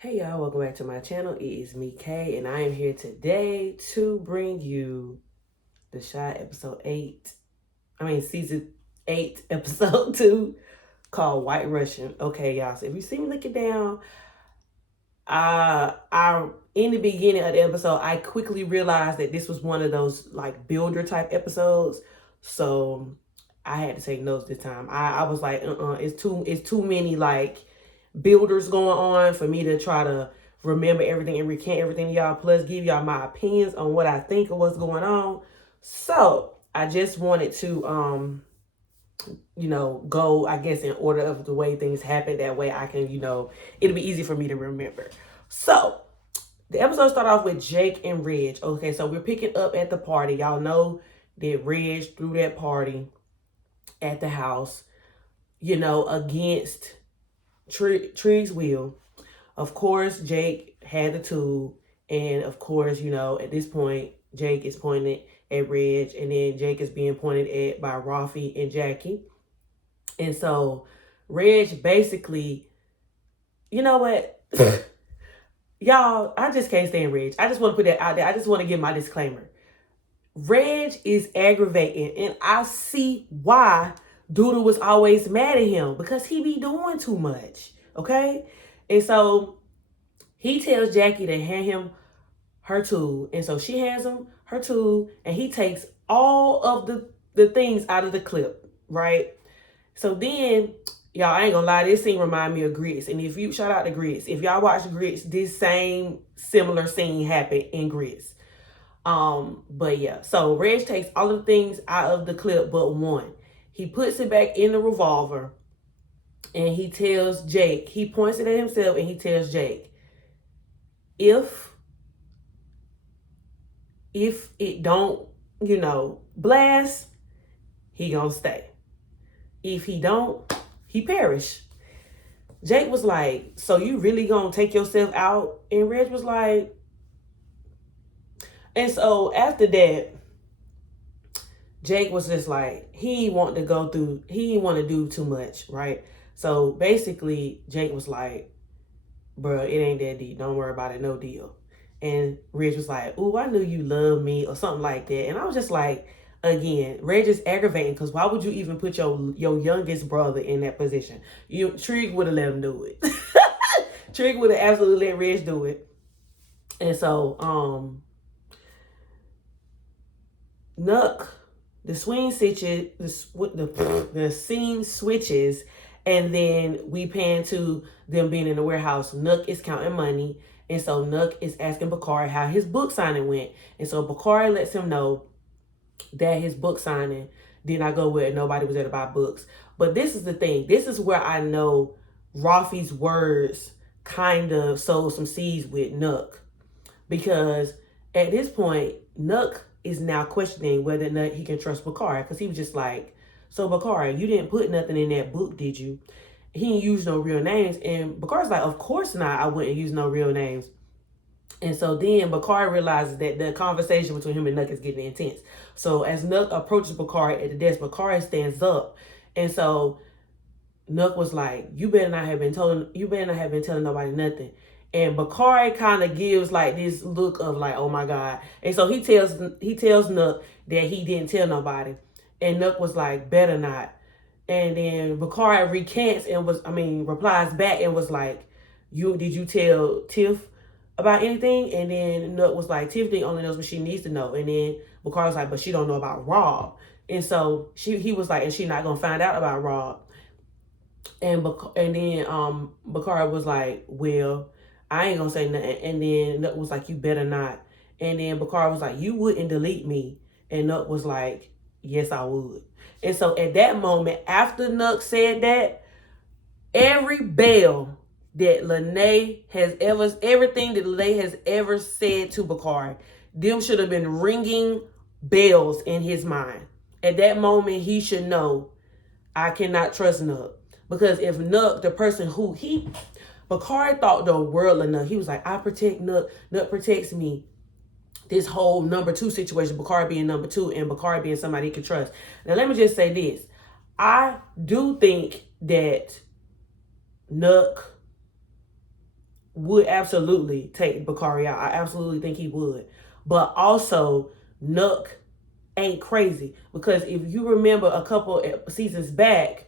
Hey y'all, welcome back to my channel. It is me, Kay, and I am here today to bring you the Shy season 8, episode 2, called White Russian. Okay, y'all, so if you see me looking down, in the beginning of the episode, I quickly realized that this was one of those like builder type episodes. So I had to take notes this time. I was like, it's too many like builders going on for me to try to remember everything and recant everything to y'all, plus give y'all my opinions on what I think of what's going on. So I just wanted to go, I guess, in order of the way things happen. That way I can, it'll be easy for me to remember. So the episode started off with Jake and Reg. Okay, so we're picking up at the party. Y'all know that Reg threw that party at the house, against Trig's will. Of course, Jake had the tool. And of course, at this point, Jake is pointed at Reg. And then Jake is being pointed at by Rafi and Jackie. And so Reg basically, you know what? Y'all, I just can't stand Reg. I just want to put that out there. I just want to give my disclaimer. Reg is aggravating. And I see why Doodle was always mad at him. Because he be doing too much. Okay? And so he tells Jackie to hand him her tool. And so she hands him her tool. And he takes all of the things out of the clip. Right? So then, y'all, I ain't gonna lie, this scene remind me of Grits. And if you, shout out to Grits. If y'all watch Grits, this same similar scene happened in Grits. But yeah, so Reg takes all of the things out of the clip but one. He puts it back in the revolver and he tells Jake, he points it at himself and he tells Jake, if it don't, blast, he gonna stay. If he don't, he perish. Jake was like, so you really gonna take yourself out? And Reg was like, and so after that, Jake was just like, he didn't want to do too much, right? So basically, Jake was like, bro, it ain't that deep. Don't worry about it. No deal. And Reg was like, ooh, I knew you loved me or something like that. And I was just like, again, Reg is aggravating because why would you even put your youngest brother in that position? Trig would have let him do it. Trig would have absolutely let Reg do it. And so, Nuck, the scene switches, and then we pan to them being in the warehouse. Nuck is counting money, and so Nuck is asking Bakari how his book signing went. And so Bakari lets him know that his book signing did not go well. Nobody was there to buy books. But this is the thing. This is where I know Rafi's words kind of sowed some seeds with Nuck. Because at this point, Nuck is now questioning whether or not he can trust Bakari. Because he was just like, so Bakari, you didn't put nothing in that book, did you? He didn't use no real names. And Bakari's like, of course not. I wouldn't use no real names. And so then Bakari realizes that the conversation between him and Nuck is getting intense. So as Nuck approaches Bakari at the desk, Bakari stands up. And so Nuck was like, you better not have been telling nobody nothing. And Bakari kind of gives like this look of like, oh my God. And so he tells Nuck that he didn't tell nobody. And Nuck was like, better not. And then Bakari recants and replies back and was like, did you tell Tiff about anything? And then Nuck was like, Tiffany only knows what she needs to know. And then Bakari was like, but she don't know about Rob. And so he was like, and she not gonna find out about Rob. And then Bakari was like, well, I ain't gonna say nothing. And then Nuck was like, you better not. And then Bakari was like, you wouldn't delete me. And Nuck was like, yes, I would. And so at that moment, after Nuck said that, every bell that Lene has ever, everything that Lene has ever said to Bakari, them should have been ringing bells in his mind. At that moment, he should know, I cannot trust Nuck. Because if Nuck, the person who Bakari thought the world of Nuck. He was like, I protect Nuck. Nuck protects me. This whole number 2 situation, Bakari being number 2 and Bakari being somebody he can trust. Now, let me just say this. I do think that Nuck would absolutely take Bakari out. I absolutely think he would. But also, Nook ain't crazy, because if you remember a couple seasons back,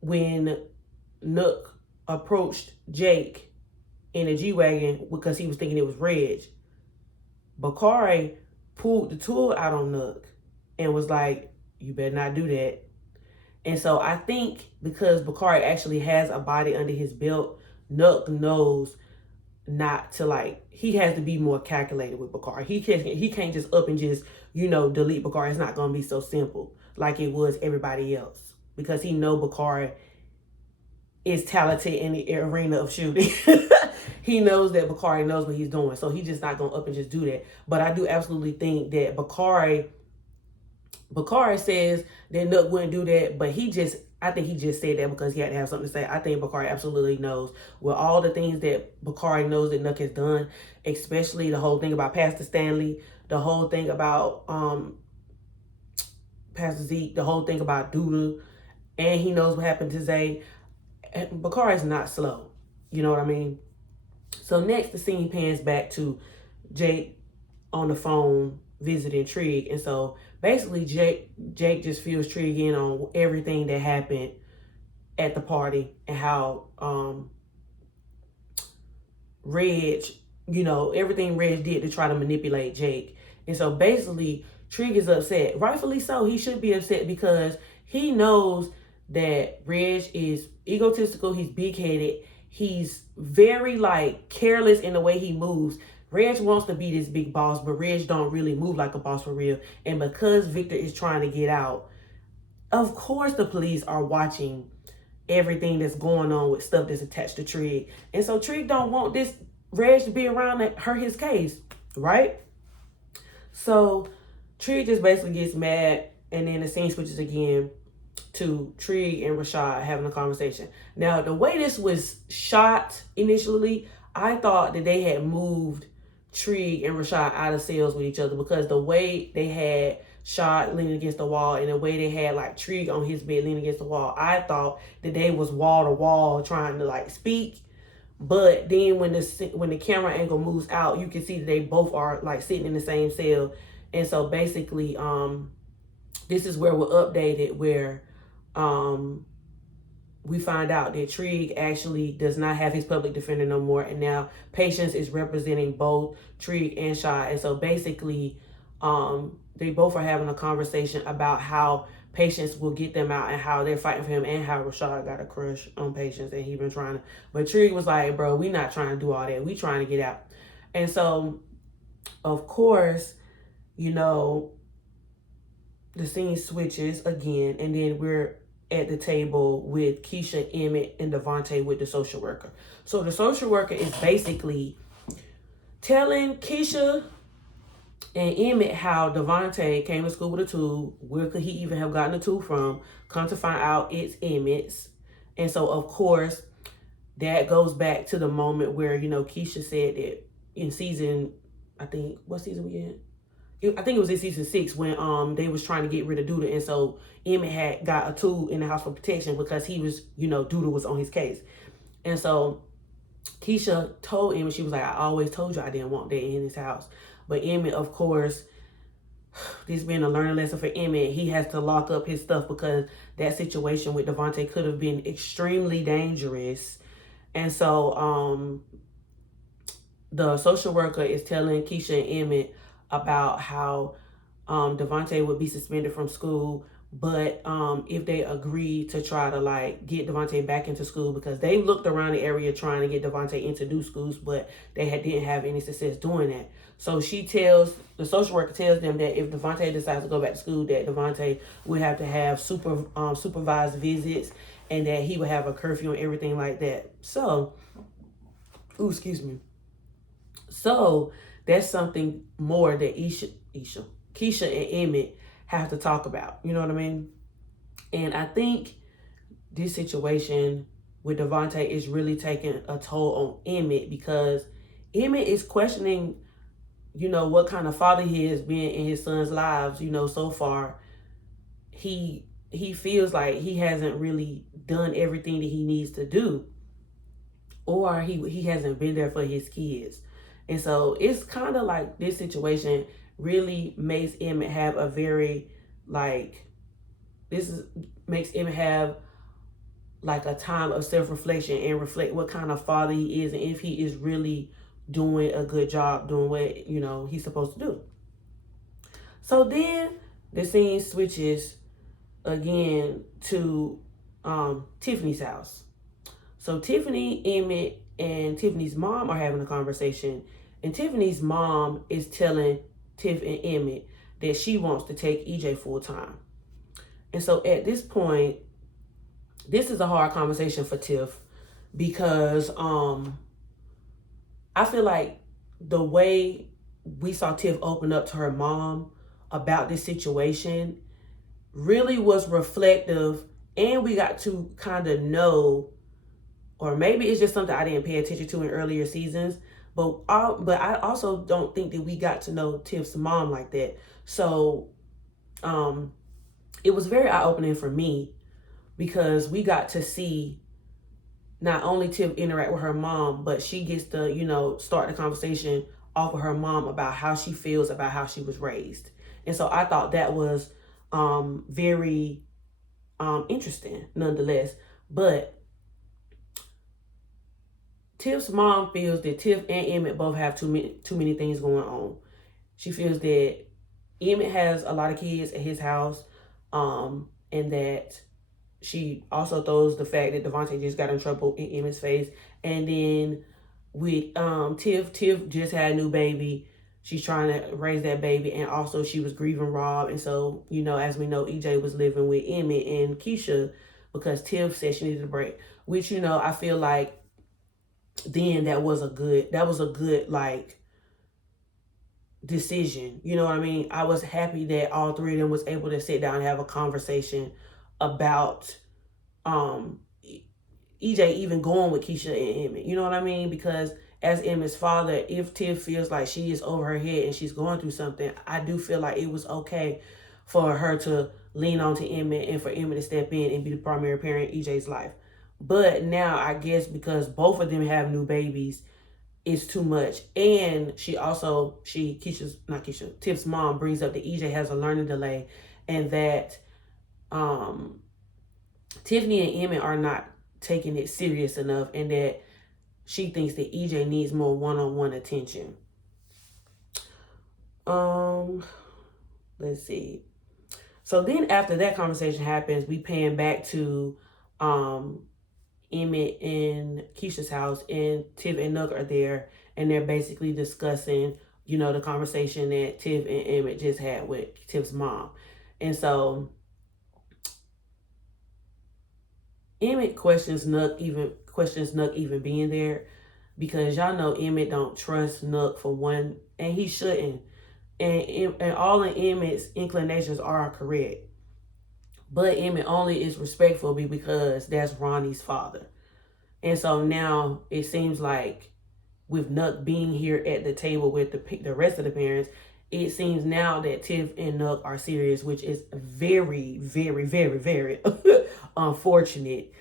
when Nook approached Jake in a G-Wagon because he was thinking it was Reg, Bakari pulled the tool out on Nook and was like, you better not do that. And so I think because Bakari actually has a body under his belt, Nook knows not to, like, he has to be more calculated with Bakari. He can't just up and just, delete Bakari. It's not going to be so simple like it was everybody else, because he know Bakari is talented in the arena of shooting. He knows that Bakari knows what he's doing, so he's just not going to up and just do that. But I do absolutely think that Bakari says that Nook wouldn't do that, but I think he just said that because he had to have something to say. I think Bakari absolutely knows, with all the things that Bakari knows that Nook has done, especially the whole thing about Pastor Stanley, the whole thing about Pastor Zeke, the whole thing about Duda, and he knows what happened to Zay. Bakari's not slow. You know what I mean? So next, the scene pans back to Jake on the phone visiting Trig. And so basically Jake just fills Trig in on everything that happened at the party and how Reg, everything Reg did to try to manipulate Jake. And so basically Trig is upset. Rightfully so. He should be upset because he knows that Reg is egotistical. He's big-headed. He's very, careless in the way he moves. Reg wants to be this big boss, but Reg don't really move like a boss for real. And because Victor is trying to get out, of course the police are watching everything that's going on with stuff that's attached to Trig. And so Trig don't want this Reg to be around to hurt his case, right? So Trig just basically gets mad, and then the scene switches again to Trig and Rashad having a conversation. Now, the way this was shot initially, I thought that they had moved Trig and Rashad out of cells with each other, because the way they had Shad leaning against the wall and the way they had Trig on his bed leaning against the wall, I thought that they was wall to wall trying to speak. But then when the camera angle moves out, you can see that they both are sitting in the same cell. And so basically, this is where we're updated, where we find out that Trig actually does not have his public defender no more, and now Patience is representing both Trig and Shad. And so basically, they both are having a conversation about how Patience will get them out and how they're fighting for him, and how Rashad got a crush on Patience and he been trying to. But Trig was like, bro, we not trying to do all that. We trying to get out. And so, of course, the scene switches again, and then we're at the table with Keisha, Emmett, and Devontae with the social worker. So the social worker is basically telling Keisha and Emmett how Devontae came to school with a tool. Where could he even have gotten a tool from? Come to find out, it's Emmett's. And so, of course, that goes back to the moment where, Keisha said that in season, I think, what season we in? I think it was in season 6 when they was trying to get rid of Duda, and so Emmett had got a tool in the house for protection because he was, Duda was on his case. And so Keisha told Emmett, she was like, I always told you I didn't want that in his house. But Emmett, of course, this being a learning lesson for Emmett, he has to lock up his stuff because that situation with Devontae could have been extremely dangerous. And so the social worker is telling Keisha and Emmett about how Devontae would be suspended from school, but if they agree to try to get Devontae back into school, because they looked around the area trying to get Devontae into new schools, but they didn't have any success doing that. So the social worker tells them that if Devontae decides to go back to school, that Devontae would have to have supervised visits, and that he would have a curfew and everything like that. So, excuse me. So that's something more that Keisha and Emmett have to talk about. You know what I mean? And I think this situation with Devontae is really taking a toll on Emmett, because Emmett is questioning, what kind of father he has been in his son's lives. So far, he feels like he hasn't really done everything that he needs to do. or he hasn't been there for his kids. And so it's kind of like this situation really makes Emmett have a very like this is makes Emmett have like a time of self-reflection and reflect what kind of father he is and if he is really doing a good job doing what he's supposed to do. So then the scene switches again to Tiffany's house. So Tiffany, Emmett, and Tiffany's mom are having a conversation, and Tiffany's mom is telling Tiff and Emmett that she wants to take EJ full time. And so at this point, this is a hard conversation for Tiff because I feel like the way we saw Tiff open up to her mom about this situation really was reflective, and we got to kind of know, or maybe it's just something I didn't pay attention to in earlier seasons, but I also don't think that we got to know Tiff's mom like that. So it was very eye-opening for me because we got to see not only Tiff interact with her mom, but she gets to, start the conversation off of her mom about how she feels about how she was raised. And so I thought that was very interesting nonetheless. But Tiff's mom feels that Tiff and Emmett both have too many things going on. She feels that Emmett has a lot of kids at his house, and that she also throws the fact that Devontae just got in trouble in Emmett's face. And then with Tiff just had a new baby. She's trying to raise that baby, and also she was grieving Rob. And so, as we know, EJ was living with Emmett and Keisha because Tiff said she needed a break. Which, I feel like then that was a good like decision. You know what I mean? I was happy that all three of them was able to sit down and have a conversation about EJ even going with Keisha and Emmett. You know what I mean? Because as Emmett's father, if Tiff feels like she is over her head and she's going through something, I do feel like it was okay for her to lean on to Emmett and for Emmett to step in and be the primary parent in EJ's life. But now I guess because both of them have new babies, it's too much. And Tiff's mom brings up that EJ has a learning delay and that Tiffany and Emmett are not taking it serious enough, and that she thinks that EJ needs more one-on-one attention. Let's see. So then after that conversation happens, we pan back to Emmett and Keisha's house, and Tiff and Nook are there, and they're basically discussing, the conversation that Tiff and Emmett just had with Tiff's mom. And so Emmett questions Nook even being there, because y'all know Emmett don't trust Nook for one, and he shouldn't. And all of Emmett's inclinations are correct. But Emmett only is respectful because that's Ronnie's father. And so now it seems like with Nook being here at the table with the rest of the parents, it seems now that Tiff and Nook are serious, which is very, very, very, very unfortunate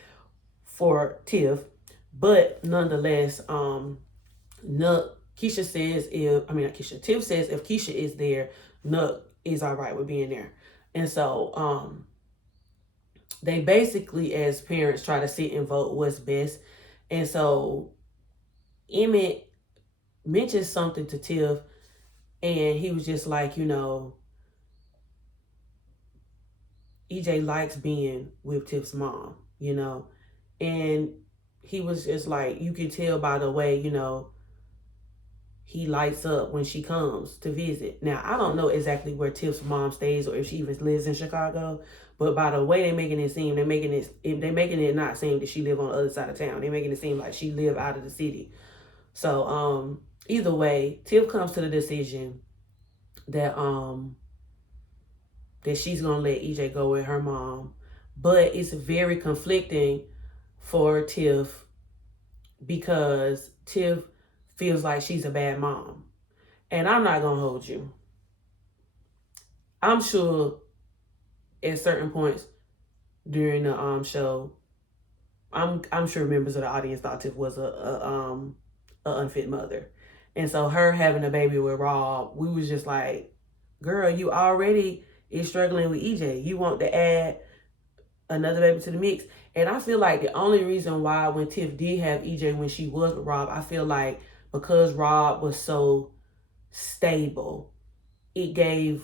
for Tiff. But nonetheless, Tiff says if Keisha is there, Nook is all right with being there. And so they basically, as parents, try to sit and vote what's best. And so Emmett mentioned something to Tiff, and he was just like, EJ likes being with Tiff's mom, and he was just like, you can tell by the way, he lights up when she comes to visit. Now, I don't know exactly where Tiff's mom stays or if she even lives in Chicago, but by the way they're making it not seem that she live on the other side of town. They're making it seem like she live out of the city. So either way, Tiff comes to the decision that that she's gonna let EJ go with her mom. But it's very conflicting for Tiff because Tiff feels like she's a bad mom. And I'm not gonna hold you. I'm sure at certain points during the show, I'm sure members of the audience thought Tiff was a unfit mother. And so her having a baby with Rob, we was just like, girl, you already is struggling with EJ. You want to add another baby to the mix. And I feel like the only reason why when Tiff did have EJ when she was with Rob, I feel like because Rob was so stable, it gave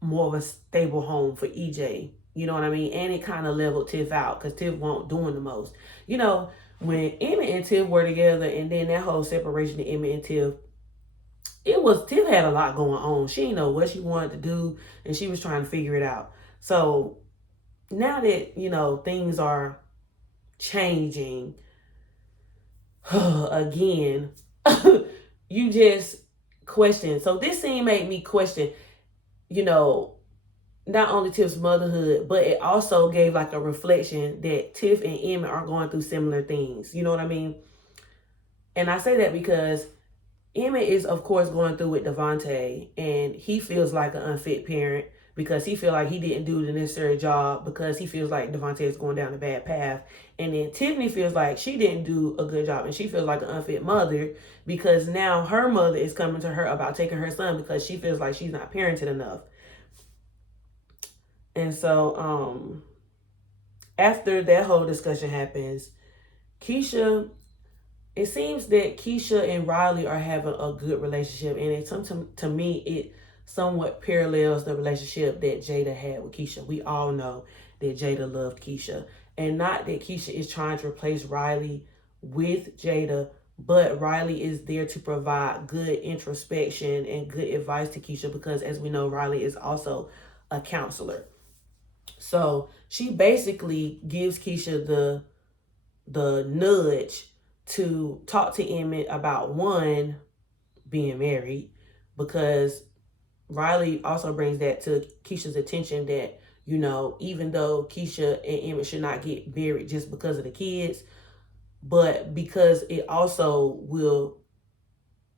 more of a stable home for EJ. You know what I mean? And it kind of leveled Tiff out because Tiff won't doing the most. You know, when Emmett and Tiff were together and then that whole separation of Emmett and Tiff, Tiff had a lot going on. She didn't know what she wanted to do and she was trying to figure it out. So now that, you know, things are changing again, you just question. So this scene made me question, you know, not only Tiff's motherhood, but it also gave like a reflection that Tiff and Emmett are going through similar things. You know what I mean? And I say that because Emmett is, of course, going through with Devontae, and he feels like an unfit parent because he feels like he didn't do the necessary job because he feels like Devontae is going down a bad path. And then Tiffany feels like she didn't do a good job and she feels like an unfit mother because now her mother is coming to her about taking her son because she feels like she's not parented enough. And so after that whole discussion happens, it seems that Keisha and Riley are having a good relationship, and to me, it somewhat parallels the relationship that Jada had with Keisha. We all know that Jada loved Keisha, and not that Keisha is trying to replace Riley with Jada, but Riley is there to provide good introspection and good advice to Keisha because, as we know, Riley is also a counselor. So she basically gives Keisha the nudge to talk to Emmett about one, being married, because Riley also brings that to Keisha's attention that, you know, even though Keisha and Emmett should not get married just because of the kids, but because it also will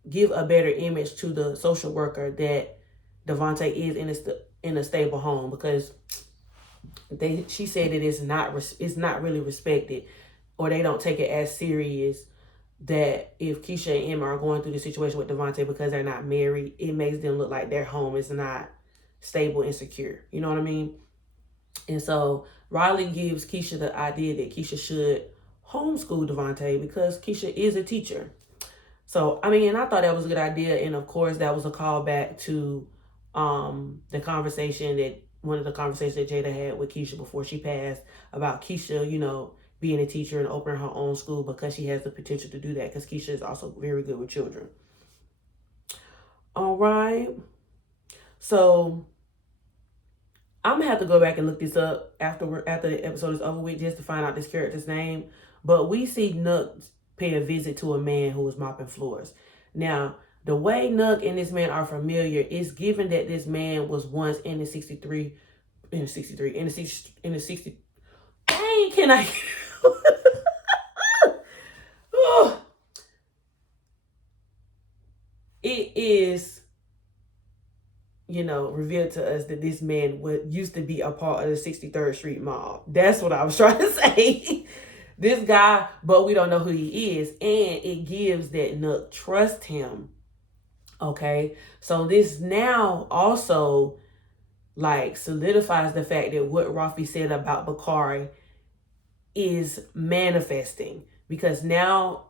give a better image to the social worker that Devontae is in a stable home, because she said it is not really respected, or they don't take it as serious that if Keisha and Emma are going through the situation with Devontae because they're not married, it makes them look like their home is not stable and secure. You know what I mean? And so Riley gives Keisha the idea that Keisha should homeschool Devontae because Keisha is a teacher. So, I mean, and I thought that was a good idea. And of course, that was a callback to the conversation that one of the conversations that Jada had with Keisha before she passed about Keisha, you know, being a teacher and opening her own school because she has the potential to do that because Keisha is also very good with children. All right. So I'm gonna have to go back and look this up after the episode is over with just to find out this character's name. But we see Nook pay a visit to a man who was mopping floors. Now, the way Nook and this man are familiar is given that this man was once in the 60. Dang, can I? It is, you know, revealed to us that this man used to be a part of the 63rd Street Mob. That's what I was trying to say. This guy, but we don't know who he is. And it gives that Nook trust him. Okay. So this now also like solidifies the fact that what Rafi said about Bakari is manifesting, because now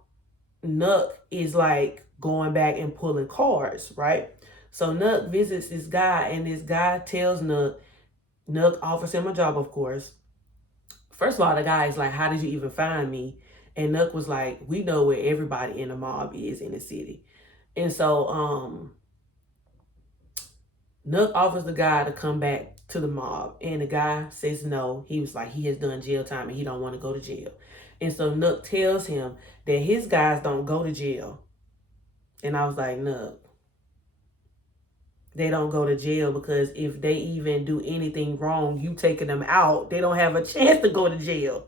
Nook is like going back and pulling cards, right? So Nook visits this guy, and this guy tells Nook offers him a job, of course. First of all, the guy is like, how did you even find me? And Nook was like, we know where everybody in the mob is in the city. And so Nook offers the guy to come back to the mob, and the guy says no. He was like, he has done jail time and he don't want to go to jail. And so Nook tells him that his guys don't go to jail. And I was like, Nook, they don't go to jail because if they even do anything wrong, you taking them out, they don't have a chance to go to jail.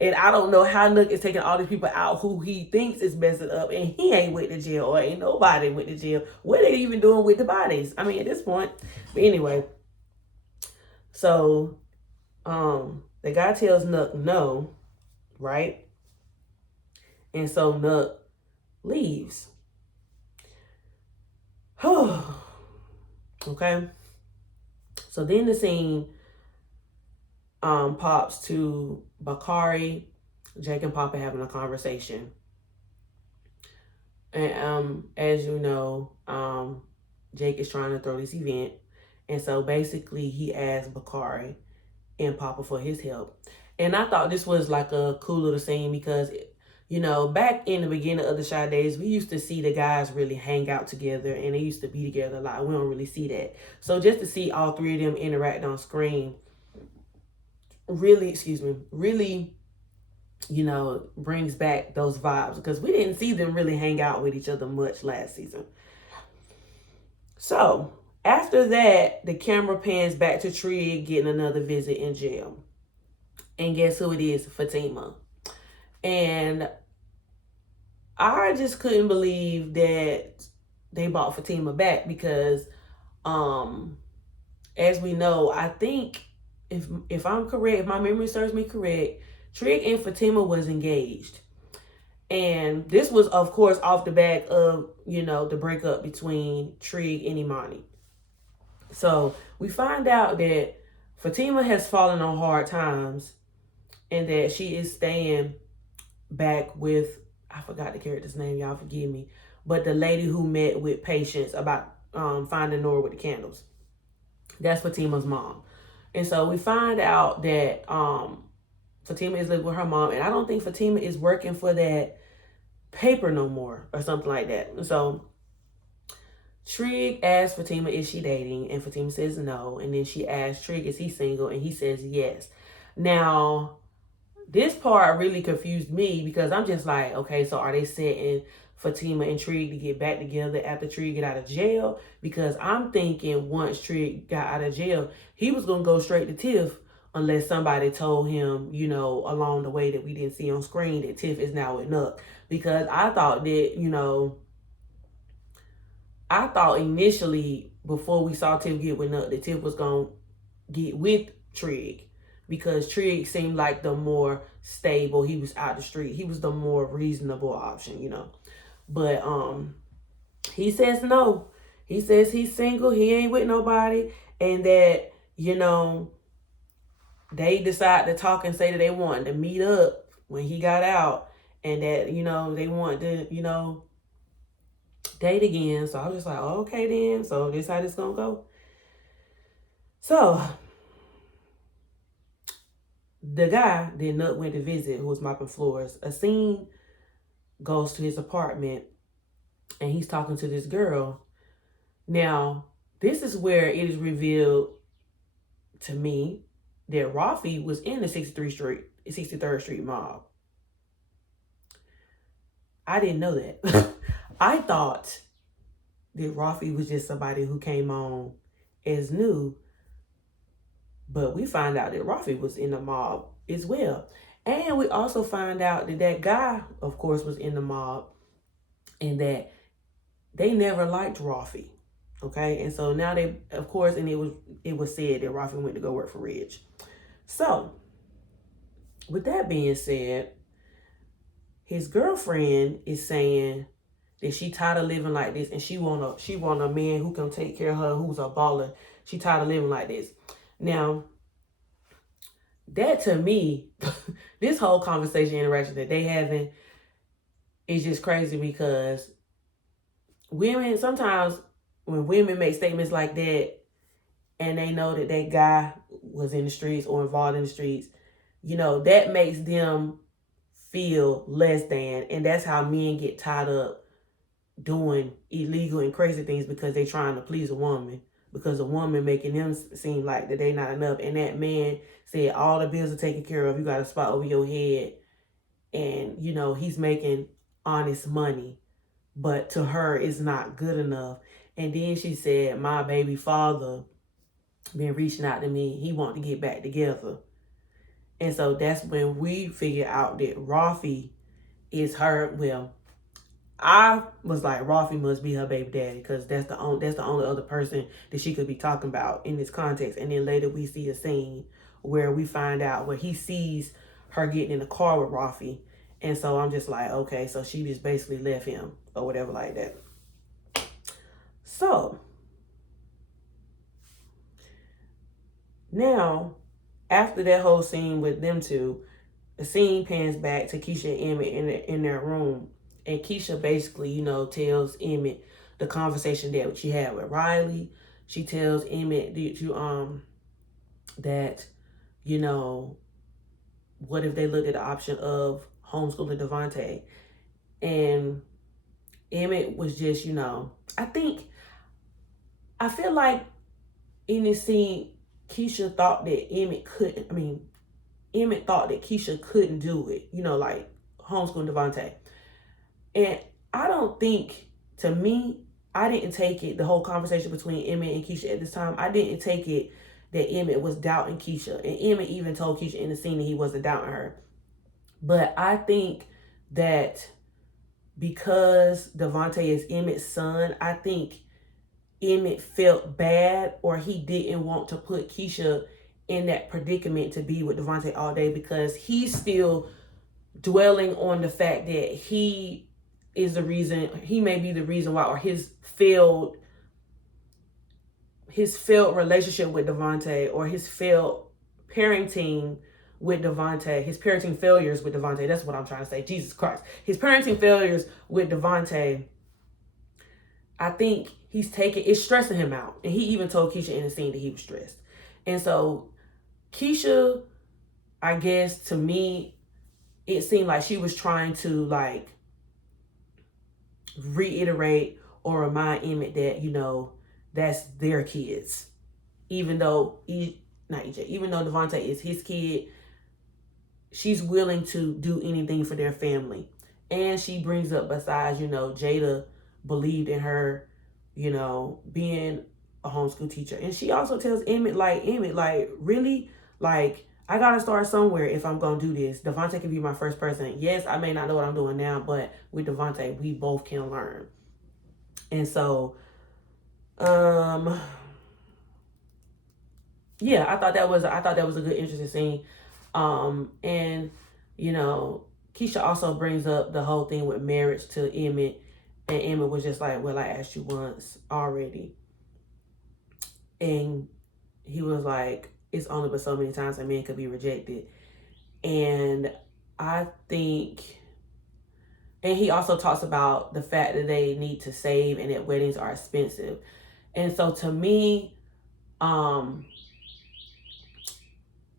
And I don't know how Nook is taking all these people out who he thinks is messing up, and he ain't went to jail, or ain't nobody went to jail. What are they even doing with the bodies? I mean, at this point. But anyway, so the guy tells Nook no. right? And so Nuck leaves. Okay. So then the scene pops to Bakari, Jake and Papa having a conversation. And as you know, Jake is trying to throw this event. And so basically he asked Bakari and Papa for his help. And I thought this was like a cool little scene because, you know, back in the beginning of the Shy days, we used to see the guys really hang out together and they used to be together a lot. We don't really see that. So just to see all three of them interact on screen really, you know, brings back those vibes because we didn't see them really hang out with each other much last season. So after that, the camera pans back to Trig getting another visit in jail. And guess who it is? Fatima. And I just couldn't believe that they brought Fatima back because as we know, I think if I'm correct, if my memory serves me correct, Trig and Fatima was engaged. And this was, of course, off the back of, you know, the breakup between Trig and Imani. So we find out that Fatima has fallen on hard times and that she is staying back with, I forgot the character's name, y'all forgive me, but the lady who met with Patience about finding Nora with the candles. That's Fatima's mom. And so we find out that Fatima is living with her mom, and I don't think Fatima is working for that paper no more or something like that. And so Trig asks Fatima, is she dating? And Fatima says no. And then she asks Trig, is he single? And he says yes. Now, this part really confused me because I'm just like, okay, so are they setting Fatima and Trig to get back together after Trig get out of jail? Because I'm thinking once Trig got out of jail, he was going to go straight to Tiff unless somebody told him, you know, along the way that we didn't see on screen that Tiff is now with Nuck. Because I thought that, you know, I thought initially before we saw Tiff get with Nuck that Tiff was going to get with Trig. Because Trig seemed like the more stable. He was out the street. He was the more reasonable option, you know. But he says no. He says he's single. He ain't with nobody. And that, you know, they decide to talk and say that they wanted to meet up when he got out. And that, you know, they want to, you know, date again. So I was just like, oh, okay then. So this how this gonna go. So the guy that Nuck went to visit, who was mopping floors, a scene goes to his apartment and he's talking to this girl. Now, this is where it is revealed to me that Rafi was in the 63rd Street mob. I didn't know that. I thought that Rafi was just somebody who came on as new. But we find out that Rafi was in the mob as well. And we also find out that that guy, of course, was in the mob and that they never liked Rafi. Okay. And so now they, of course, and it was said that Rafi went to go work for Ridge. So with that being said, his girlfriend is saying that she tired of living like this and she want a man who can take care of her, who's a baller. She tired of living like this. Now, that to me, this whole conversation interaction that they having is just crazy because women, sometimes when women make statements like that and they know that that guy was in the streets or involved in the streets, you know, that makes them feel less than. And that's how men get tied up doing illegal and crazy things because they trying to please a woman. Because a woman making them seem like that they not enough. And that man said all the bills are taken care of. You got a spot over your head. And, you know, he's making honest money. But to her, it's not good enough. And then she said, my baby father been reaching out to me. He want to get back together. And so that's when we figure out that Rafi is her, well, I was like, Rafi must be her baby daddy because that's the only other person that she could be talking about in this context. And then later we see a scene where we find out where he sees her getting in the car with Rafi. And so I'm just like, okay, so she just basically left him or whatever like that. So now, after that whole scene with them two, the scene pans back to Keisha and Emmett in their room. And Keisha basically, you know, tells Emmett the conversation that she had with Riley. She tells Emmett that, you know, what if they looked at the option of homeschooling Devontae? And Emmett was just, you know, I feel like in this scene, Keisha thought that Emmett thought that Keisha couldn't do it, you know, like homeschooling Devontae. And I don't think, to me, I didn't take it, the whole conversation between Emmett and Keisha at this time, I didn't take it that Emmett was doubting Keisha. And Emmett even told Keisha in the scene that he wasn't doubting her. But I think that because Devontae is Emmett's son, I think Emmett felt bad, or he didn't want to put Keisha in that predicament to be with Devontae all day, because he's still dwelling on the fact that he is the reason, he may be the reason why, or his failed relationship with Devontae, or his failed parenting with Devontae, his parenting failures with Devontae. That's what I'm trying to say. Jesus Christ. His parenting failures with Devontae, I think it's stressing him out. And he even told Keisha in the scene that he was stressed. And so Keisha, I guess, to me, it seemed like she was trying to like reiterate or remind Emmett that, you know, that's their kids. Even though Devontae is his kid, she's willing to do anything for their family. And she brings up, besides, you know, Jada believed in her, you know, being a homeschool teacher. And she also tells Emmett, really, like, I gotta start somewhere if I'm gonna do this. Devontae can be my first person. Yes, I may not know what I'm doing now, but with Devontae, we both can learn. And so, yeah, I thought that was a good, interesting scene. And you know, Keisha also brings up the whole thing with marriage to Emmett, and Emmett was just like, well, I asked you once already. And he was like, it's only but so many times a man could be rejected. And I think, and he also talks about the fact that they need to save and that weddings are expensive. And so to me, I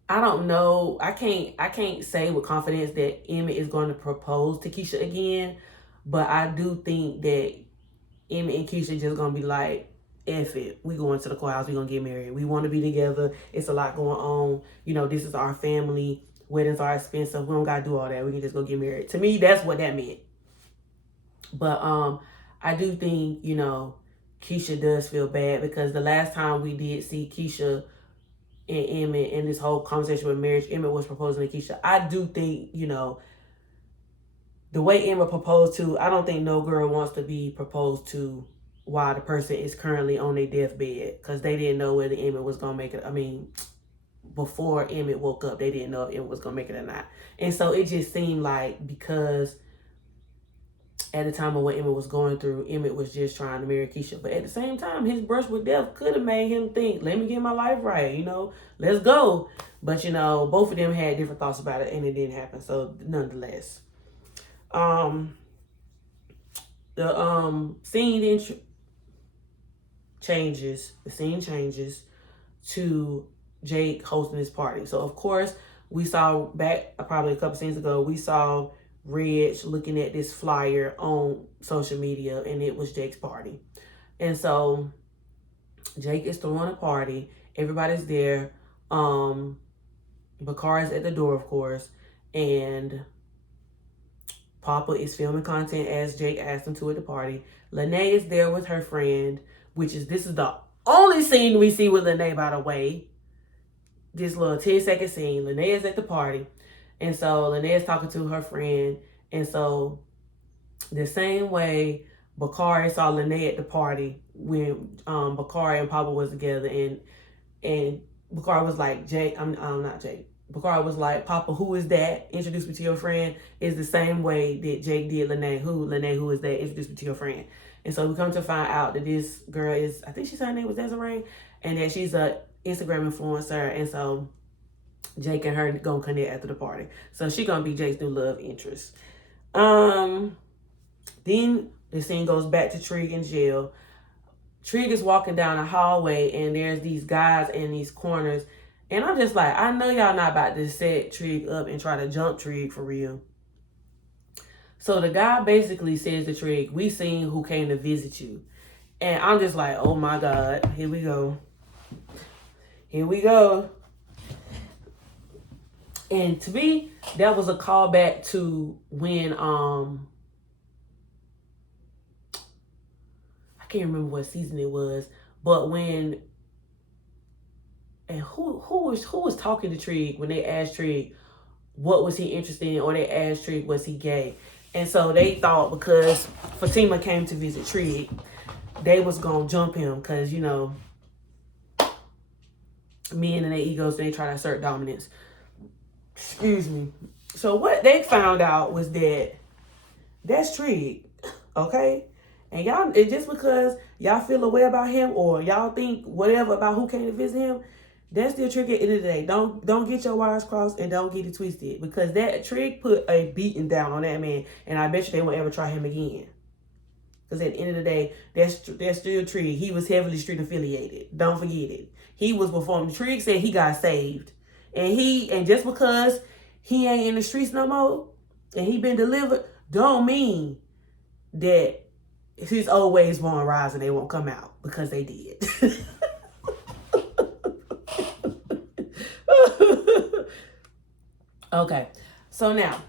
don't know. I can't say with confidence that Emmett is going to propose to Keisha again, but I do think that Emmett and Keisha just gonna be like, F it. We going to the courthouse. We gonna get married. We want to be together. It's a lot going on. You know, this is our family. Weddings are expensive. We don't gotta do all that. We can just go get married. To me, that's what that meant. But I do think, you know, Keisha does feel bad, because the last time we did see Keisha and Emmett in this whole conversation with marriage, Emmett was proposing to Keisha. I do think, you know, the way Emmett proposed to, I don't think no girl wants to be proposed to while the person is currently on their deathbed, because they didn't know whether Emmett was going to make it. I mean, before Emmett woke up, they didn't know if Emmett was going to make it or not. And so it just seemed like, because at the time of what Emmett was going through, Emmett was just trying to marry Keisha. But at the same time, his brush with death could have made him think, let me get my life right, you know, let's go. But, you know, both of them had different thoughts about it, and it didn't happen. So, nonetheless, the scene then changes. The scene changes to Jake hosting his party. So, of course, we saw back probably a couple scenes ago, we saw Reg looking at this flyer on social media, and it was Jake's party. And so Jake is throwing a party. Everybody's there. Bakar is at the door, of course, and Papa is filming content as Jake asked him to at the party. Lene is there with her friend, this is the only scene we see with Lene, by the way. This little 10-second scene. Lene is at the party. And so Lene is talking to her friend. And so the same way Bakari saw Lene at the party when Bakari and Papa was together, and Bakari was like, Jake, I'm not Jake. Bakari was like, Papa, who is that? Introduce me to your friend. Is the same way that Jake did Lene. Who is that? Introduce me to your friend. And so we come to find out that this girl is, I think she said her name was Desiree, and that she's a Instagram influencer. And so Jake and her gonna connect after the party. So she gonna be Jake's new love interest. Then the scene goes back to Trig in jail. Trig is walking down a hallway and there's these guys in these corners. And I'm just like, I know y'all not about to set Trig up and try to jump Trig for real. So the guy basically says to Trig, we seen who came to visit you. And I'm just like, oh my God, here we go. Here we go. And to me, that was a callback to when I can't remember what season it was, but when and who was talking to Trig when they asked Trig what was he interested in, or they asked Trig was he gay, and so they thought because Fatima came to visit Trig, they was gonna jump him because men and their egos, they try to assert dominance. Excuse me. So what they found out was that that's Trig, okay? And y'all, and just because y'all feel a way about him or y'all think whatever about who came to visit him, that's still Trig at the end of the day. Don't get your wires crossed and don't get it twisted, because that Trig put a beating down on that man, and I bet you they won't ever try him again. Because at the end of the day, that's still Trig. He was heavily street affiliated. Don't forget it. He was performing. Trig said he got saved. And just because he ain't in the streets no more and he been delivered, don't mean that his old ways won't rise and they won't come out, because they did. Okay, so now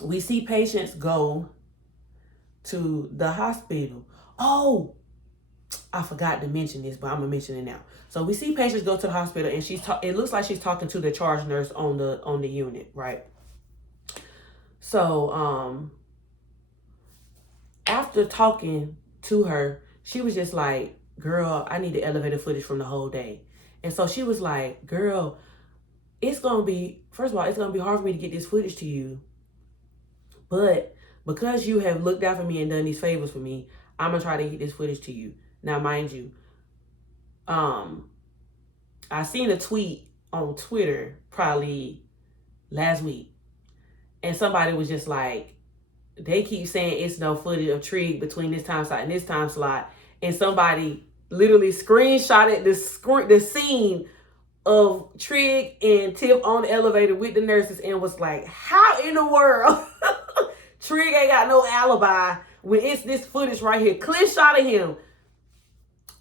we see patients go to the hospital. Oh, I forgot to mention this, but I'm gonna mention it now. So we see patients go to the hospital, and it looks like she's talking to the charge nurse on the unit, right? So after talking to her, she was just like, girl, I need the elevator footage from the whole day. And so she was like, girl, it's gonna be, first of all, it's gonna be hard for me to get this footage to you, but because you have looked out for me and done these favors for me, I'm gonna try to get this footage to you. Now, mind you, I seen a tweet on Twitter probably last week, and somebody was just like, they keep saying it's no footage of Trig between this time slot and this time slot, and somebody literally screenshotted the scene of Trig and Tiff on the elevator with the nurses and was like, how in the world Trig ain't got no alibi when it's this footage right here, clear shot of him.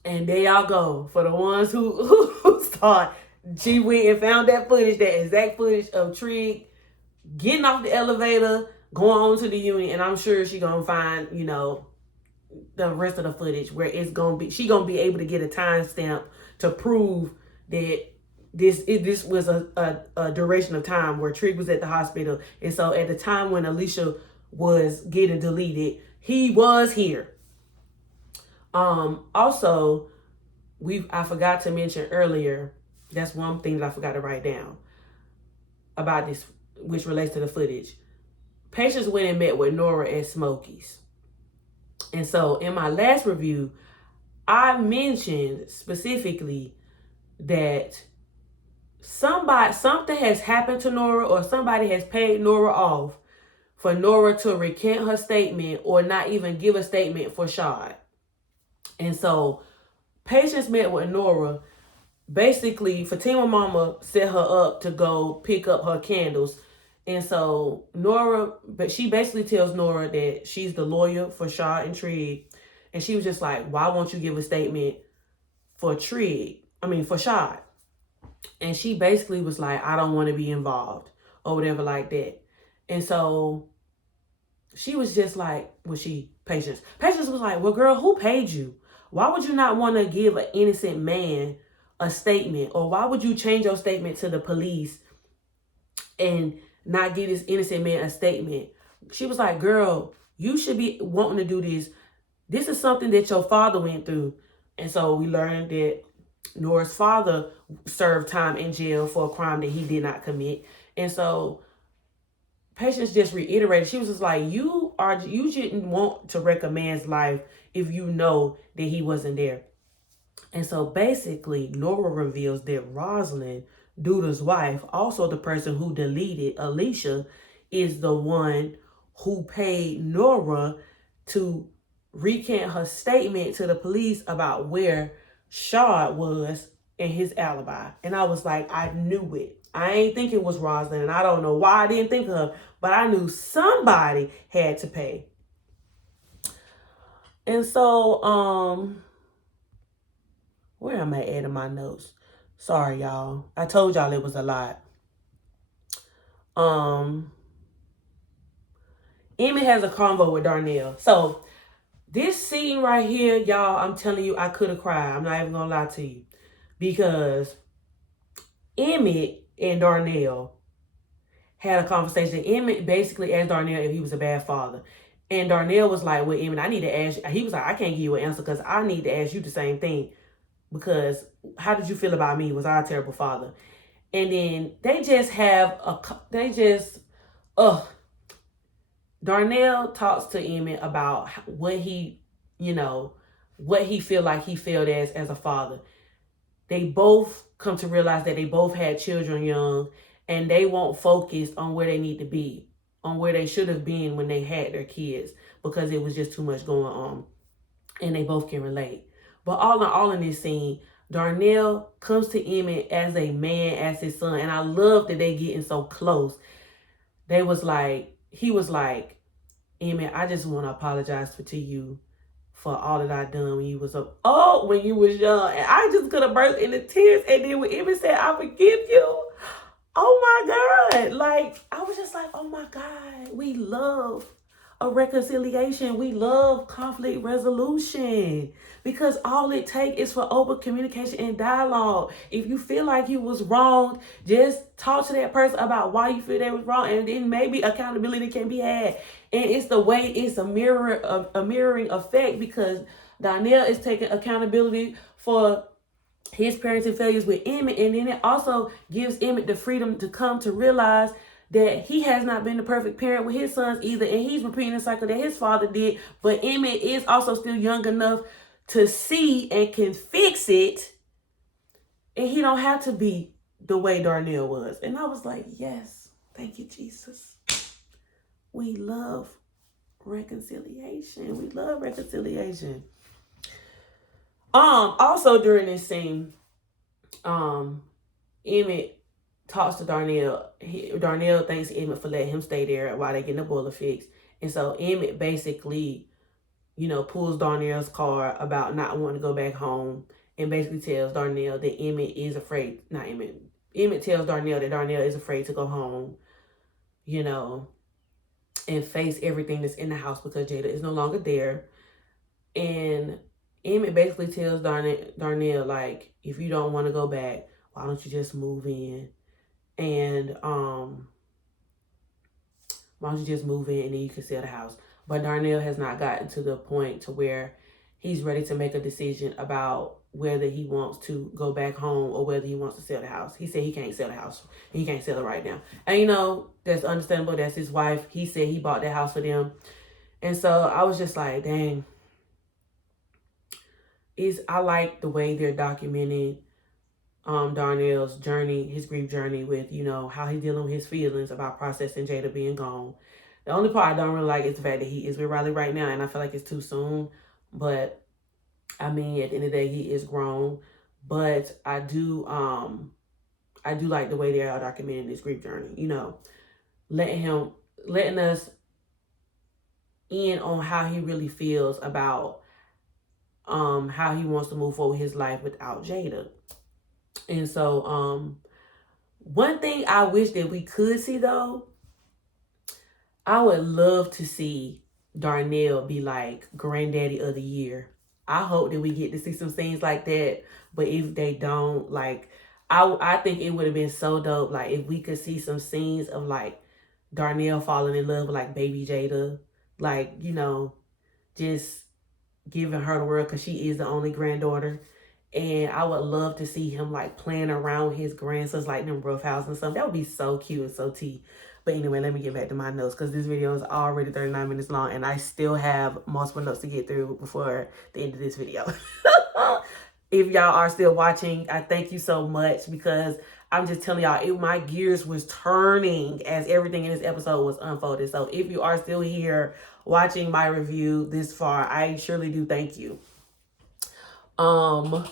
And there y'all go. For the ones who thought, she went and found that footage, that exact footage of Trig getting off the elevator, going on to the unit, and I'm sure she gonna find, the rest of the footage where it's gonna be, she gonna be able to get a timestamp to prove that this was a duration of time where Trig was at the hospital. And so at the time when Alicia was getting deleted, he was here. Also, I forgot to mention earlier, that's one thing that I forgot to write down about this, which relates to the footage. Patients went and met with Nora at Smokey's. And so in my last review, I mentioned specifically that something has happened to Nora, or somebody has paid Nora off for Nora to recant her statement or not even give a statement for Shad. And so patients met with Nora. Basically, Fatima Mama set her up to go pick up her candles. And so she basically tells Nora that she's the lawyer for Shad and Trig. And she was just like, why won't you give a statement for Shad? And she basically was like, I don't want to be involved or whatever like that. And so she was just like, Patience was like, well, girl, who paid you? Why would you not want to give an innocent man a statement? Or why would you change your statement to the police and not give this innocent man a statement? She was like, girl, you should be wanting to do this. This is something that your father went through. And so we learned that Nora's father served time in jail for a crime that he did not commit. And so Patience just reiterated, she was just like, you didn't want to wreck a man's life if you know that he wasn't there. And so basically, Nora reveals that Rosalind, Duda's wife, also the person who deleted Alicia, is the one who paid Nora to recant her statement to the police about where Shad was and his alibi. And I was like, I knew it. I ain't think it was Rosalind, and I don't know why I didn't think of her, but I knew somebody had to pay. And so, where am I at in my notes? Sorry, y'all. I told y'all it was a lot. Emmett has a convo with Darnell. So this scene right here, y'all, I'm telling you, I could have cried. I'm not even gonna lie to you. Because Emmett and Darnell had a conversation. Emmett basically asked Darnell if he was a bad father. And Darnell was like, well, Emmett, I need to ask you. He was like, I can't give you an answer because I need to ask you the same thing. Because how did you feel about me? Was I a terrible father? And then Darnell talks to Emmett about what he feel like he failed as a father. They both come to realize that they both had children young, and they won't focus on where they need to be, on where they should have been when they had their kids, because it was just too much going on. And they both can relate. But all in this scene, Darnell comes to Emmett as a man, as his son. And I love that they getting so close. He was like, Emmett, I just want to apologize to you for all that I done when you was when you was young. And I just could have burst into tears. And then when Emmett said, I forgive you, oh my God. Like, I was just like, oh my God, we love a reconciliation. We love conflict resolution, because all it takes is for open communication and dialogue. If you feel like you was wrong, just talk to that person about why you feel they was wrong, and then maybe accountability can be had. And it's a mirroring effect, because Darnell is taking accountability for his parenting failures with Emmett, and then it also gives Emmett the freedom to come to realize that he has not been the perfect parent with his sons either, and he's repeating the cycle that his father did. But Emmett is also still young enough to see and can fix it, and he don't have to be the way Darnell was. And I was like, yes, thank you, Jesus. We love reconciliation. We love reconciliation. Also during this scene, Emmett talks to Darnell. Darnell thanks Emmett for letting him stay there while they getting the boiler fixed. And so Emmett basically, pulls Darnell's car about not wanting to go back home, and basically tells Darnell that Emmett tells Darnell that Darnell is afraid to go home, and face everything that's in the house because Jada is no longer there. And Emmett basically tells Darnell, like, if you don't want to go back, why don't you just move in? And why don't you just move in and then you can sell the house? But Darnell has not gotten to the point to where he's ready to make a decision about whether he wants to go back home or whether he wants to sell the house. He said he can't sell the house. He can't sell it right now. And that's understandable. That's his wife. He said he bought that house for them. And so I was just like, dang. I like the way they're documenting Darnell's journey, his grief journey with, how he's dealing with his feelings about processing Jada being gone. The only part I don't really like is the fact that he is with Riley right now, and I feel like it's too soon. But I mean, at the end of the day, he is grown. But I do like the way they are documenting this grief journey. Letting us in on how he really feels about how he wants to move forward his life without Jada. And so one thing I wish that we could see, though, I would love to see Darnell be like granddaddy of the year. I hope that we get to see some scenes like that. But if they don't, like, I think it would have been so dope, like, if we could see some scenes of like Darnell falling in love with like baby Jada, like, just giving her the world because she is the only granddaughter. And I would love to see him like playing around with his grandsons, like them rough house and stuff. That would be so cute and so tea. But anyway, let me get back to my notes because this video is already 39 minutes long and I still have multiple notes to get through before the end of this video. If y'all are still watching, I thank you so much because I'm just telling y'all, my gears was turning as everything in this episode was unfolded. So if you are still here watching my review this far, I surely do thank you. Of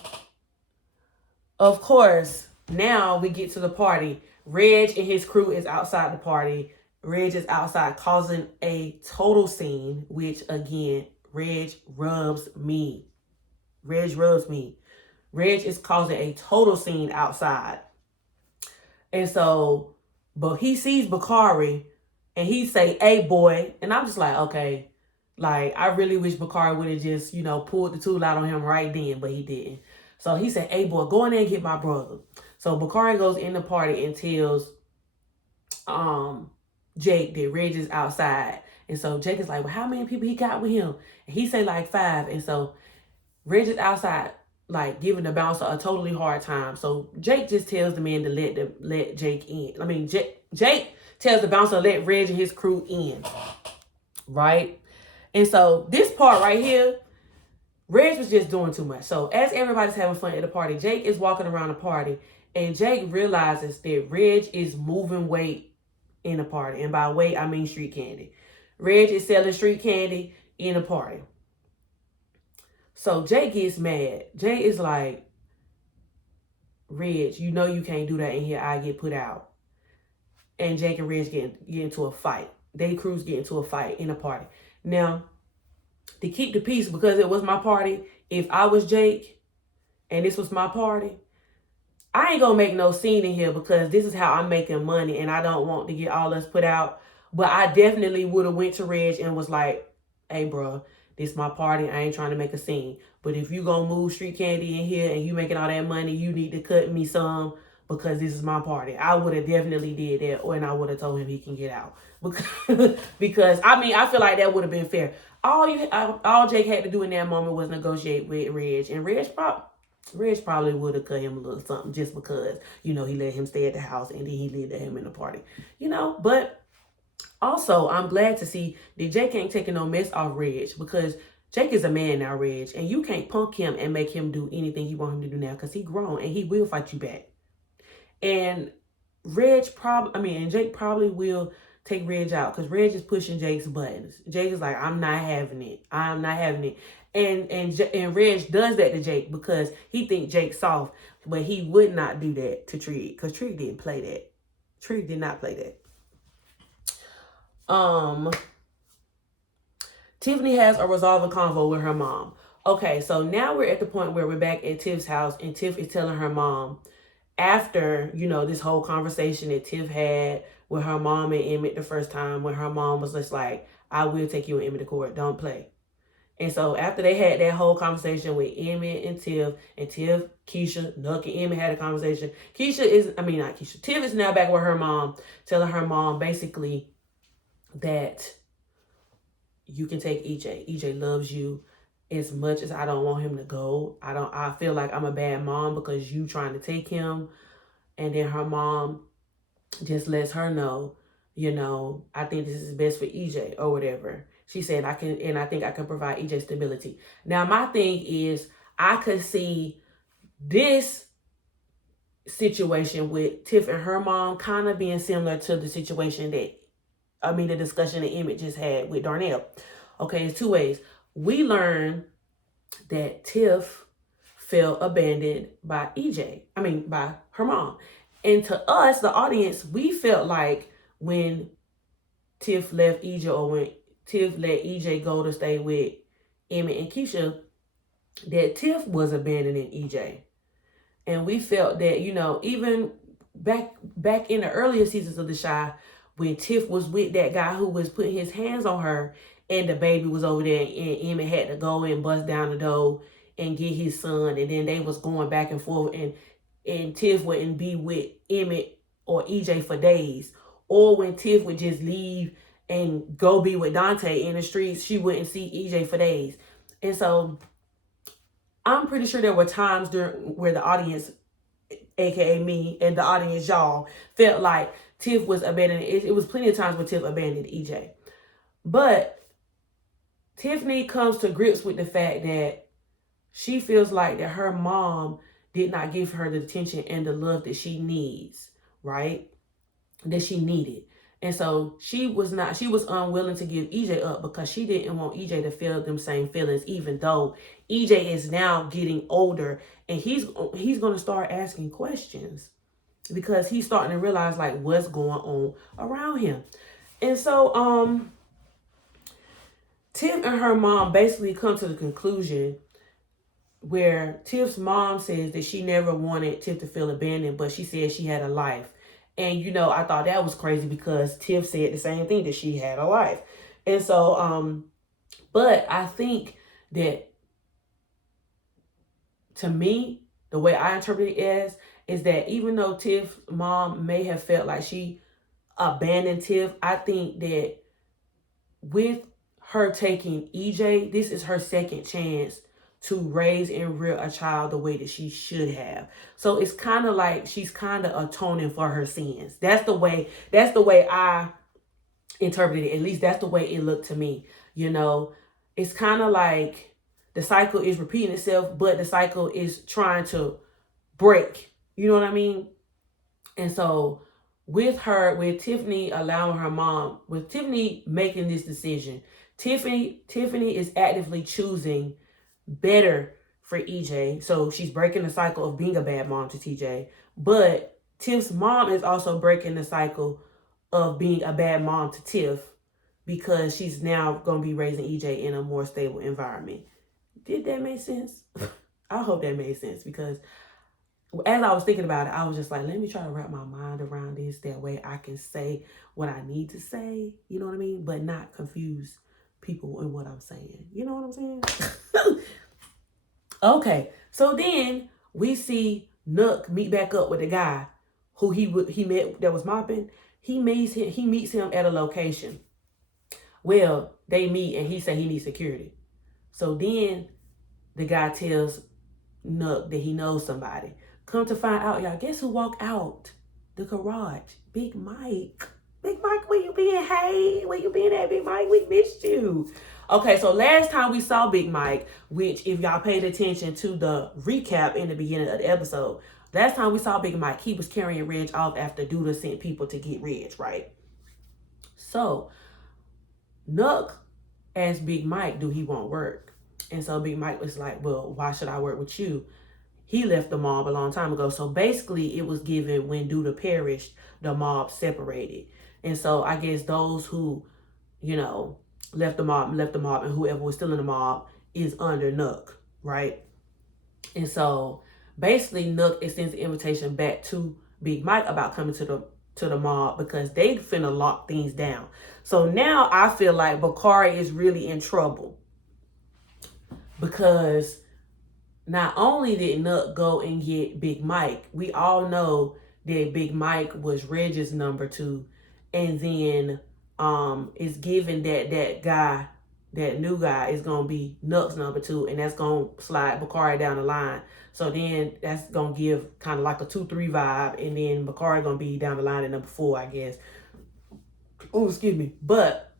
course, now we get to the party. Reg and his crew is outside the party. Reg is outside causing a total scene, which again, Reg rubs me. Reg rubs me. Reg is causing a total scene outside. And so, but he sees Bakari and he say, "Hey boy," and I'm just like, okay. Like, I really wish Bakari would have just, pulled the tool out on him right then, but he didn't. So he said, "Hey boy, go in there and get my brother." So Bakari goes in the party and tells Jake that Reg is outside. And so Jake is like, "Well, how many people he got with him?" And he say like 5. And so Reg is outside, like giving the bouncer a totally hard time. So Jake just tells the man to let Jake in. I mean, Jake tells the bouncer to let Reg and his crew in, right? And so this part right here, Reg was just doing too much. So as everybody's having fun at the party, Jake is walking around the party and Jake realizes that Reg is moving weight in the party. And by weight, I mean street candy. Reg is selling street candy in the party. So Jake gets mad. Jake is like, "Reg, you know you can't do that in here. I get put out." And Jake and Reg get into a fight. They crews get into a fight in the party. Now, to keep the peace, because it was my party, if I was Jake and this was my party, I ain't gonna make no scene in here because this is how I'm making money and I don't want to get all us put out. But I definitely would have went to Reg and was like, "Hey, bro, this my party. I ain't trying to make a scene. But if you gonna move street candy in here and you making all that money, you need to cut me some because this is my party." I would have definitely did that, and I would have told him he can get out. Because I mean, I feel like that would have been fair. All Jake had to do in that moment was negotiate with Reg, and Reg probably would have cut him a little something just because, he let him stay at the house and then he let him in the party, But also, I'm glad to see that Jake ain't taking no mess off Reg because Jake is a man now, Reg, and you can't punk him and make him do anything you want him to do now because he grown and he will fight you back. And Jake probably will take Reg out because Reg is pushing Jake's buttons. Jake is like, "I'm not having it. I'm not having it." And Reg does that to Jake because he thinks Jake's soft, but he would not do that to Trig because Trig didn't play that. Trig did not play that. Tiffany has a resolving convo with her mom. Okay, so now we're at the point where we're back at Tiff's house and Tiff is telling her mom after, this whole conversation that Tiff had with her mom and Emmett the first time when her mom was just like, "I will take you and Emmett to court. Don't play." And so after they had that whole conversation with Emmett and Tiff, Keisha, Nuck, and Emmett had a conversation. Tiff is now back with her mom, telling her mom basically that you can take EJ. EJ loves you as much as I don't want him to go. I feel like I'm a bad mom because you trying to take him. And then her mom just lets her know, "I think this is best for EJ," or whatever. She said, I think I can provide EJ stability. Now, my thing is, I could see this situation with Tiff and her mom kind of being similar to the situation the discussion that Emmett just had with Darnell. Okay, it's two ways. We learned that Tiff felt abandoned by by her mom. And to us, the audience, we felt like when Tiff left EJ or when Tiff let EJ go to stay with Emmett and Keisha, that Tiff was abandoning EJ. And we felt that, even back in the earlier seasons of The Chi, when Tiff was with that guy who was putting his hands on her and the baby was over there and Emmett had to go and bust down the door and get his son, and then they was going back and forth and Tiff wouldn't be with Emmett or EJ for days. Or when Tiff would just leave and go be with Dante in the streets, she wouldn't see EJ for days. And so I'm pretty sure there were times during where the audience, aka me, and the audience, y'all, felt like Tiff was abandoning. It was plenty of times where Tiff abandoned EJ. But Tiffany comes to grips with the fact that she feels like that her mom did not give her the attention and the love that she needs, right? That she needed. And so she was unwilling to give EJ up because she didn't want EJ to feel them same feelings, even though EJ is now getting older and he's going to start asking questions because he's starting to realize like what's going on around him. And so Tiff and her mom basically come to the conclusion where Tiff's mom says that she never wanted Tiff to feel abandoned, but she said she had a life. And, I thought that was crazy because Tiff said the same thing, that she had a life. And so, but I think that, to me, the way I interpret it is that even though Tiff's mom may have felt like she abandoned Tiff, I think that with her taking EJ, this is her second chance to raise and rear a child the way that she should have. So it's kind of like she's kind of atoning for her sins. That's the way I interpreted it. At least that's the way it looked to me. It's kind of like the cycle is repeating itself, but the cycle is trying to break. You know what I mean? And so with Tiffany making this decision, Tiffany is actively choosing better for EJ. So she's breaking the cycle of being a bad mom to TJ. But Tiff's mom is also breaking the cycle of being a bad mom to Tiff because she's now going to be raising EJ in a more stable environment. Did that make sense? I hope that made sense because as I was thinking about it, I was just like, let me try to wrap my mind around this. That way I can say what I need to say, you know what I mean? But not confuse people in what I'm saying. You know what I'm saying? Okay, so then we see Nook meet back up with the guy who he met that was mopping. He meets him at a location. Well, they meet and he said he needs security. So then the guy tells Nook that he knows somebody. Come to find out, y'all, guess who walked out the garage? Big Mike. Big Mike, where you been? Hey, where you been at, Big Mike? We missed you. Okay, so last time we saw Big Mike, which if y'all paid attention to the recap in the beginning of the episode, last time we saw Big Mike, he was carrying Reg off after Douda sent people to get Reg, right? So Nook asked Big Mike, do he want work? And so Big Mike was like, well, why should I work with you? He left the mob a long time ago. So basically it was given when Douda perished, the mob separated. And so I guess those who, left the mob, and whoever was still in the mob is under Nook, right? And so basically Nook extends the invitation back to Big Mike about coming to the mob because they finna lock things down. So now I feel like Bakari is really in trouble because not only did Nook go and get Big Mike, we all know that Big Mike was Reg's number 2, and then it's given that new guy is gonna be Nook's number 2, and that's gonna slide Bakari down the line. So then that's gonna give kind of like a 2-3 vibe, and then Bakari gonna be down the line at number 4, I guess. Oh, excuse me. But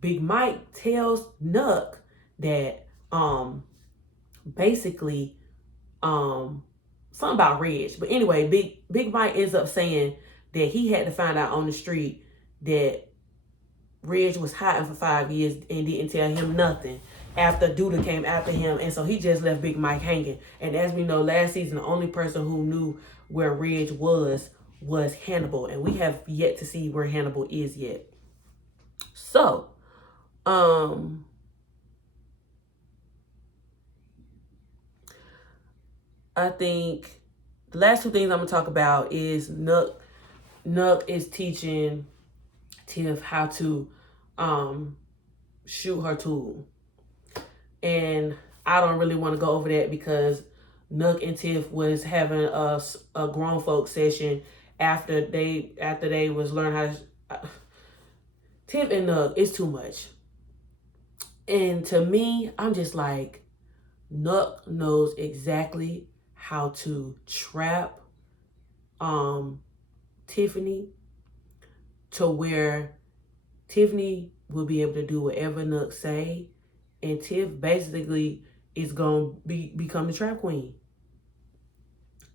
Big Mike tells Nook that basically something about Reg. But anyway, Big Mike ends up saying that he had to find out on the street that Reg was hiding for 5 years and didn't tell him nothing after Douda came after him. And so he just left Big Mike hanging. And as we know, last season, the only person who knew where Reg was Hannibal. And we have yet to see where Hannibal is yet. So, I think the last 2 things I'm going to talk about is Nook is teaching Tiff how to shoot her tool. And I don't really want to go over that because Nook and Tiff was having a grown folk session after they was learning how to... Tiff and Nook, it's too much. And to me, I'm just like, Nuck knows exactly how to trap Tiffany to where Tiffany will be able to do whatever Nuck say, and Tiff basically is gonna become the trap queen.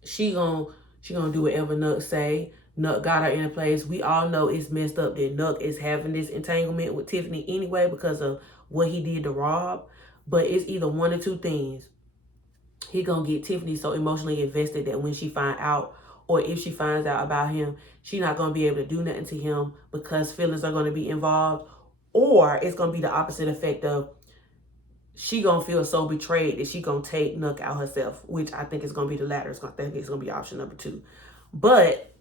She gonna do whatever Nuck say. Nuck got her in a place. We all know it's messed up that Nuck is having this entanglement with Tiffany anyway because of what he did to Rob. But it's either one or two things. He gonna get Tiffany so emotionally invested that when she find out, or if she finds out about him, she not gonna be able to do nothing to him because feelings are gonna be involved. Or it's gonna be the opposite effect of she gonna feel so betrayed that she gonna take Nuck out herself, which I think is gonna be the latter. I think it's gonna be option number 2. But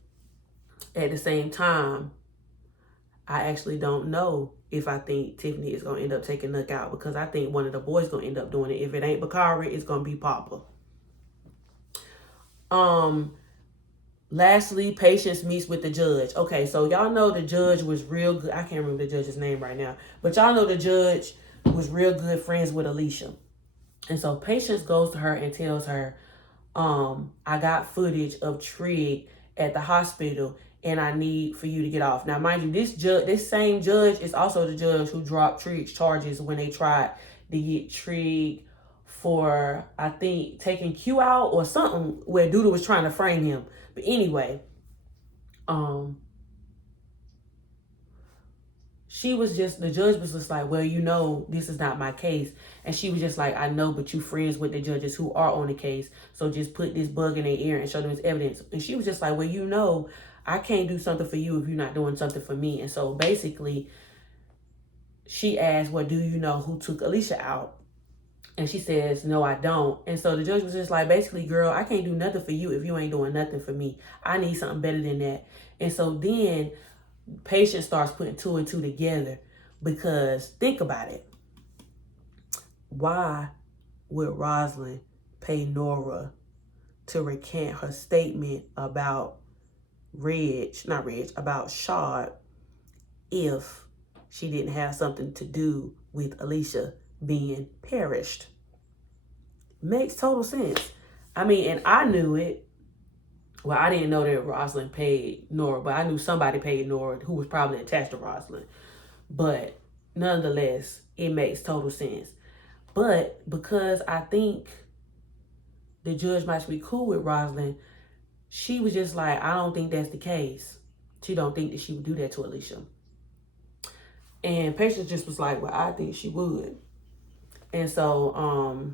at the same time, I actually don't know if I think Tiffany is gonna end up taking Nuck out, because I think one of the boys gonna end up doing it. If it ain't Bakari, it's gonna be Papa. Lastly, Patience meets with the judge. Okay, so y'all know the judge was real good. I can't remember the judge's name right now, but y'all know the judge was real good friends with Alicia. And so Patience goes to her and tells her, I got footage of Trig at the hospital and I need for you to get off. Now, mind you, this same judge is also the judge who dropped Trig's charges when they tried to get Trig for, I think, taking Q out or something where Duda was trying to frame him. But anyway, the judge was just like, well, you know, this is not my case. And she was just like, I know, but you friends with the judges who are on the case. So just put this bug in their ear and show them its evidence. And she was just like, well, you know, I can't do something for you if you're not doing something for me. And so basically, she asked, well, do you know who took Alicia out? And she says, no, I don't. And so the judge was just like, basically, girl, I can't do nothing for you if you ain't doing nothing for me. I need something better than that. And so then Patience starts putting 2 and 2 together, because think about it. Why would Rosalind pay Nora to recant her statement about about Shad, if she didn't have something to do with Alicia being perished? Makes total sense. I mean, and I knew it. Well, I didn't know that Rosalind paid Nora, but I knew somebody paid Nora who was probably attached to Rosalind. But nonetheless, it makes total sense. But because I think the judge might be cool with Rosalind, she was just like, I don't think that's the case. She don't think that she would do that to Alicia. And Patience just was like, well, I think she would. And so,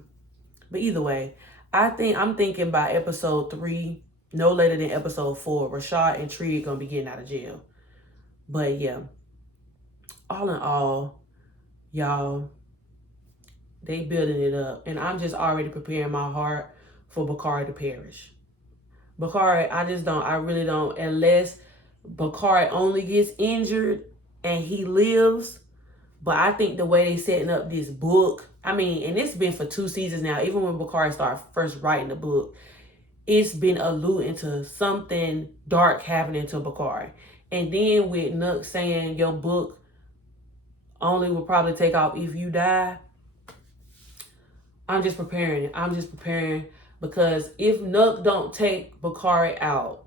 but either way, I'm thinking by episode 3, no later than episode 4, Rashad and Trig gonna be getting out of jail. But yeah, all in all, y'all, they building it up. And I'm just already preparing my heart for Bakari to perish. Bakari, I really don't, unless Bakari only gets injured and he lives. But I think the way they setting up this book, I mean, and it's been for 2 seasons now, even when Bakari started first writing the book, it's been alluding to something dark happening to Bakari. And then with Nuck saying your book only will probably take off if you die, I'm just preparing it. I'm just preparing, because if Nuck don't take Bakari out,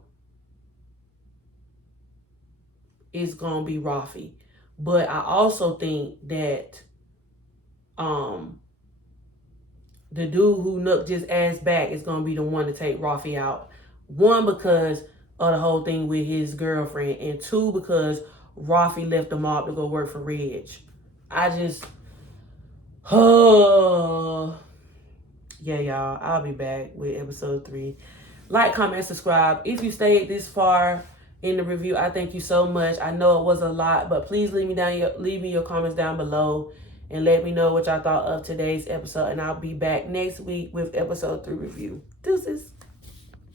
it's going to be Rafi. But I also think that the dude who Nuck just asked back is going to be the one to take Rafi out. 1, because of the whole thing with his girlfriend. And 2, because Rafi left the mob to go work for Reg. Yeah, y'all, I'll be back with episode 3. Like, comment, subscribe. If you stayed this far in the review, I thank you so much. I know it was a lot, but please leave me your comments down below and let me know what y'all thought of today's episode. And I'll be back next week with episode 3 review. Deuces.